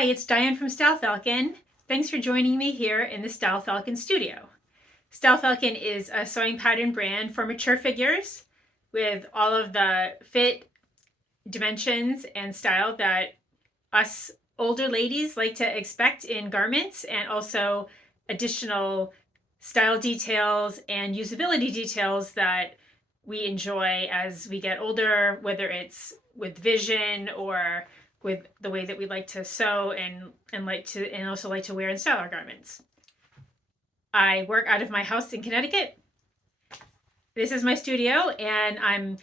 Hi, it's Diane from Style Falcon. Thanks for joining me here in the Style Falcon studio. Style Falcon is a sewing pattern brand for mature figures with all of the fit, dimensions, and style that us older ladies like to expect in garments, and also additional style details and usability details that we enjoy as we get older, whether it's with vision or with the way that we like to sew and also like to wear and style our garments. I work out of my house in Connecticut. This is my studio, and I'm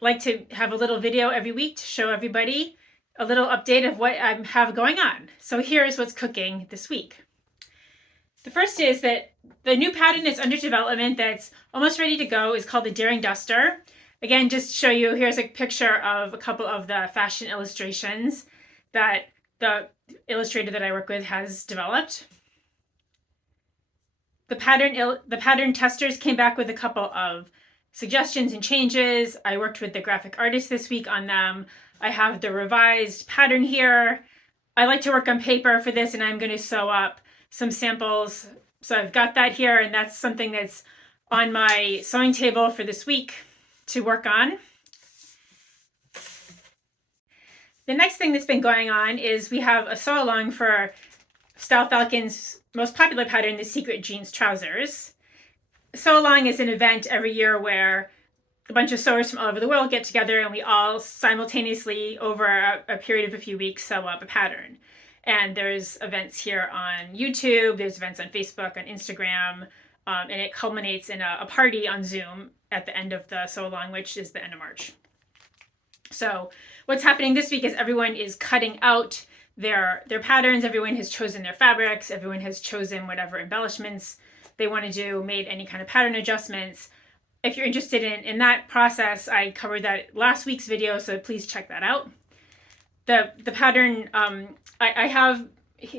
like to have a little video every week to show everybody a little update of what I have going on. So here's what's cooking this week. The first is that the new pattern that's under development that's almost ready to go is called the Daring Duster. Again, just to show you, here's a picture of a couple of the fashion illustrations that the illustrator that I work with has developed. The pattern testers came back with a couple of suggestions and changes. I worked with the graphic artist this week on them. I have the revised pattern here. I like to work on paper for this, and I'm going to sew up some samples. So I've got that here, and that's something that's on my sewing table for this week to work on. The next thing that's been going on is we have a sew along for Style Falcon's most popular pattern, the secret jeans trousers. Sew along is an event every year where a bunch of sewers from all over the world get together, and we all simultaneously, over a period of a few weeks, sew up a pattern. And there's events here on YouTube, there's events on Facebook, on Instagram, and it culminates in a party on Zoom at the end of the sew along, which is the end of March. So what's happening this week is everyone is cutting out their patterns. Everyone has chosen their fabrics. Everyone has chosen whatever embellishments they want to do, made any kind of pattern adjustments. If you're interested in that process, I covered that last week's video, so please check that out. The pattern, I have,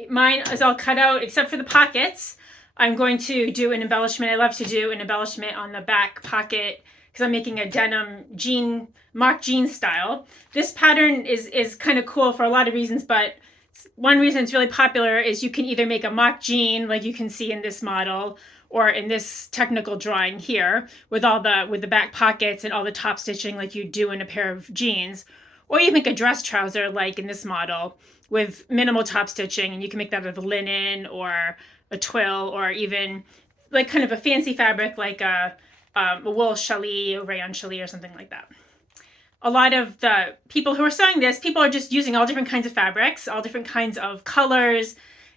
mine is all cut out except for the pockets. I'm going to do an embellishment. I love to do an embellishment on the back pocket because I'm making a denim jean, mock jean style. This pattern is kind of cool for a lot of reasons, but one reason it's really popular is you can either make a mock jean like you can see in this model, or in this technical drawing here with the back pockets and all the top stitching like you do in a pair of jeans, or you make a dress trouser like in this model with minimal top stitching, and you can make that out of linen or a twill, or even like kind of a fancy fabric like a wool challis or rayon challis or something like that. A lot of the people who are sewing this, people are just using all different kinds of fabrics, all different kinds of colors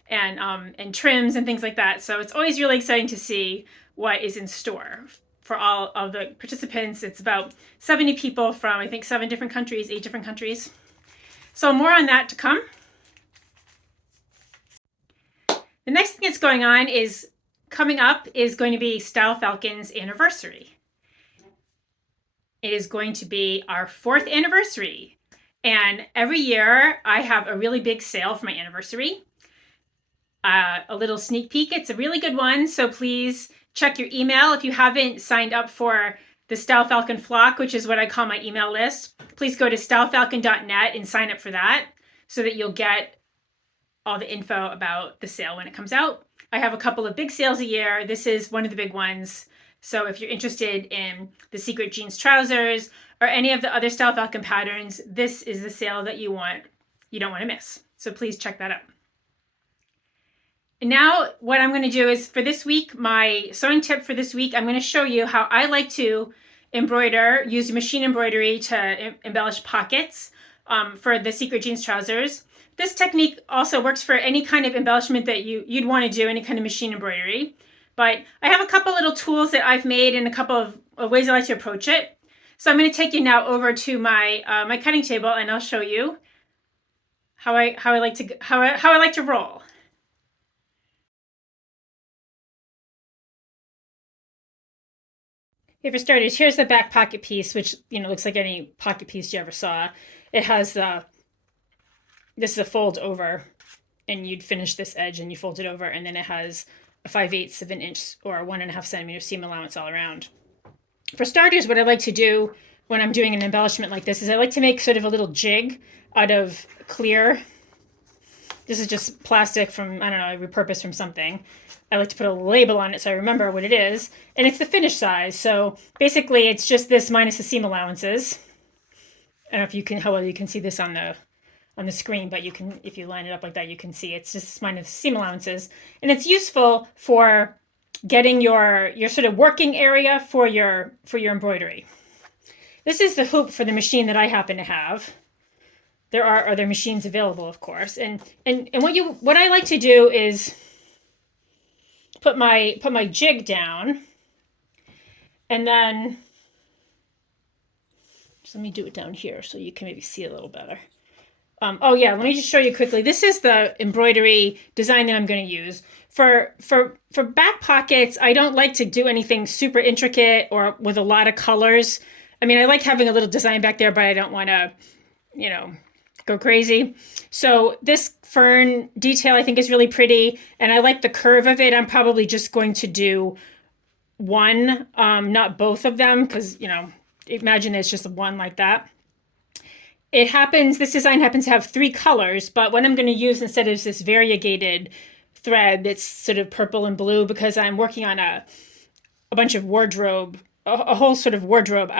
and trims and things like that. So it's always really exciting to see what is in store for all of the participants. It's about 70 people from, I think, 8 different countries. So more on that to come. The next thing that's going on is coming up is going to be Style Falcon's anniversary. It is going to be our 4th anniversary. And every year I have a really big sale for my anniversary. A little sneak peek. It's a really good one. So please check your email. If you haven't signed up for the Style Falcon flock, which is what I call my email list, please go to stylefalcon.net and sign up for that so that you'll get all the info about the sale when it comes out. I have a couple of big sales a year. This is one of the big ones. So if you're interested in the secret jeans trousers or any of the other Style Falcon patterns, this is the sale that you don't want to miss. So please check that out. And now what I'm going to do is, for this week, my sewing tip for this week, I'm going to show you how I like to embroider, use machine embroidery to embellish pockets for the secret jeans trousers. This technique also works for any kind of embellishment that you'd want to do, any kind of machine embroidery. But I have a couple little tools that I've made and a couple of ways I like to approach it. So I'm going to take you now over to my my cutting table, and I'll show you how I like to roll. Okay, for starters, here's the back pocket piece, which looks like any pocket piece you ever saw. It has this is a fold over, and you'd finish this edge and you fold it over, and then it has a 5/8 of an inch or 1.5 centimeter seam allowance all around. For starters, what I like to do when I'm doing an embellishment like this is I like to make sort of a little jig out of clear This is just plastic from, I don't know, repurposed from something. I like to put a label on it so I remember what it is. And it's the finished size. So basically it's just this minus the seam allowances. I don't know if you can, how well you can see this on the screen, but you can, if you line it up like that, you can see it's just minus seam allowances. And it's useful for getting your sort of working area for your embroidery. This is the hoop for the machine that I happen to have. There are other machines available, of course. And what I like to do is put my jig down, and then just let me do it down here so you can maybe see a little better. Oh yeah, let me just show you quickly. This is the embroidery design that I'm going to use. For back pockets, I don't like to do anything super intricate or with a lot of colors. I mean, I like having a little design back there, but I don't want to, you know, go crazy. So this fern detail I think is really pretty, and I like the curve of it. I'm probably just going to do one, not both of them, because, you know, imagine it's just one like that. This design happens to have 3 colors, but what I'm going to use instead is this variegated thread that's sort of purple and blue, because I'm working on a bunch of wardrobe, a whole sort of wardrobe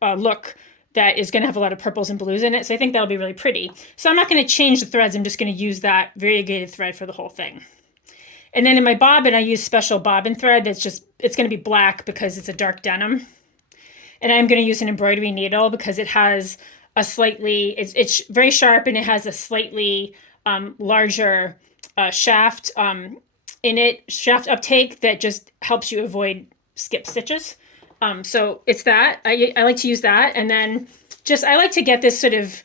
look that is going to have a lot of purples and blues in it. So I think that'll be really pretty. So I'm not going to change the threads. I'm just going to use that variegated thread for the whole thing. And then in my bobbin, I use special bobbin thread it's going to be black because it's a dark denim. And I'm going to use an embroidery needle because it has a slightly, it's very sharp, and it has a slightly larger shaft in it, shaft uptake, that just helps you avoid skip stitches. So it's that. I like to use that. And then I like to get this sort of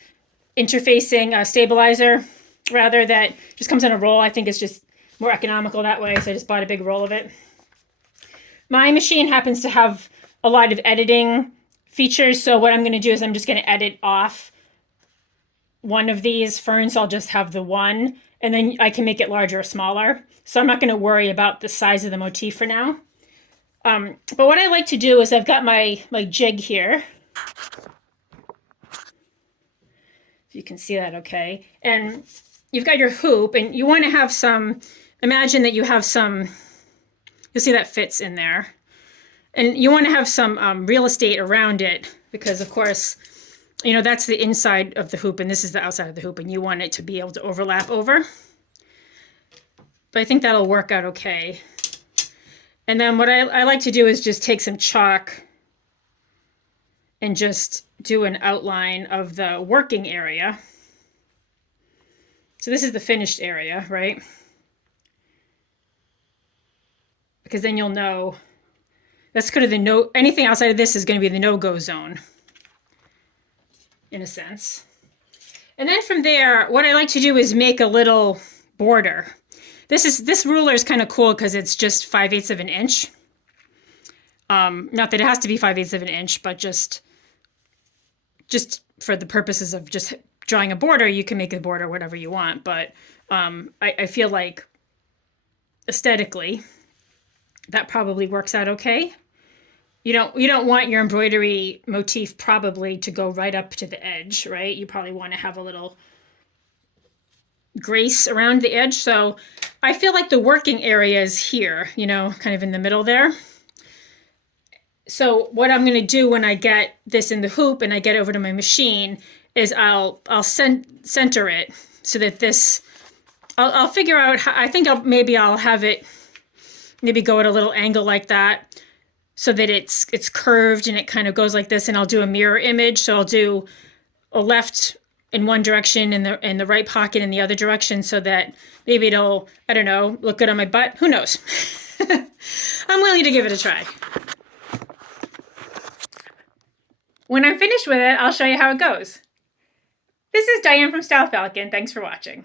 interfacing stabilizer, rather, that just comes in a roll. I think it's just more economical that way. So I just bought a big roll of it. My machine happens to have a lot of editing features. So what I'm going to do is I'm just going to edit off one of these ferns. I'll just have the one, and then I can make it larger or smaller. So I'm not going to worry about the size of the motif for now. But what I like to do is I've got my jig here. If you can see that okay. And you've got your hoop, and you want to have some, imagine that you have some, you'll see that fits in there. And you want to have some real estate around it, because of course, you know, that's the inside of the hoop and this is the outside of the hoop, and you want it to be able to overlap over. But I think that'll work out okay. And then what I like to do is just take some chalk and just do an outline of the working area. So this is the finished area, right? Because then you'll know that's kind of the no, anything outside of this is going to be the no-go zone, in a sense. And then from there, what I like to do is make a little border. This ruler is kind of cool because it's just 5/8 of an inch. Not that it has to be 5/8 of an inch, but just for the purposes of just drawing a border, you can make a border whatever you want. But I feel like aesthetically, that probably works out okay. You don't want your embroidery motif probably to go right up to the edge, right? You probably want to have a little grace around the edge. So I feel like the working area is here, you know, kind of in the middle there. So what I'm going to do when I get this in the hoop and I get over to my machine is I'll center it so that this, I'll figure out how, I think I'll have it maybe go at a little angle like that, so that it's curved and it kind of goes like this, and I'll do a mirror image. So I'll do a left in one direction and the right pocket in the other direction, so that maybe it'll, I don't know, look good on my butt. Who knows? I'm willing to give it a try. When I'm finished with it, I'll show you how it goes. This is Diane from Style Falcon. Thanks for watching.